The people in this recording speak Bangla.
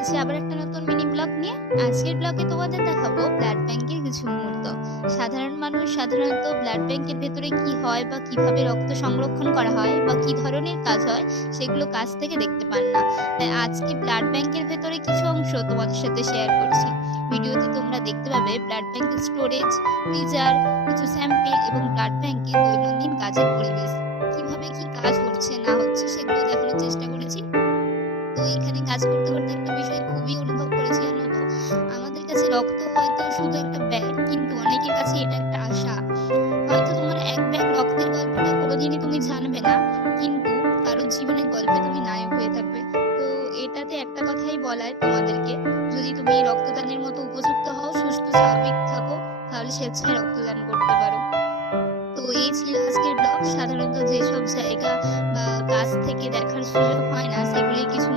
এসেছি আবার একটা নতুন মিনি ব্লগ নিয়ে। আজকের ব্লগে তোমাদের দেখাবো ব্লাড ব্যাংকের কিছু মুহূর্ত। সাধারণ মানুষ সাধারণত ব্লাড ব্যাংকের ভেতরে কি হয় বা কিভাবে রক্ত সংরক্ষণ করা হয় বা কি ধরনের কাজ হয় সেগুলো কাছ থেকে দেখতে পান না। তাই আজকে ব্লাড ব্যাংকের ভেতরে কিছু অংশ তোমাদের সাথে শেয়ার করছি। ভিডিওতে তোমরা দেখতে পাবে ব্লাড ব্যাংকের স্টোরেজ, ফ্রিজার, কিছু স্যাম্পল এবং ব্লাড ব্যাংকের দৈনন্দিন কাজের পরিবেশ। কিভাবে কি কাজ হচ্ছে না হচ্ছে সেগুলো দেখানোর চেষ্টা করেছি। তো এখানে কাজ করতে করতে একটা বিষয় খুবই অনুভব করেছি, জানো তো? আমাদের কাছে রক্ত হয়তো শুধু একটা ব্যাগ, কিন্তু অনেকের কাছে এটা একটা আশা। হয়তো তোমার এক ব্যাগ রক্তের গল্পটা কোনোদিনই তুমি জানবে না, কিন্তু কারোর জীবনের গল্পে তুমি নায়ক হয়ে থাকবে। তো এটাতে একটা কথাই বলায় তোমাদেরকে, যদি তুমি রক্তদানের মতো উপযুক্ত হও, সুস্থ স্বাভাবিক থাকো, তাহলে স্বেচ্ছায় রক্তদান করতে পারো। তো এই ছিল আজকের ব্লগ। সাধারণত যেসব জায়গা বা কাছ থেকে দেখার সুযোগ হয় না, সেগুলির কিছু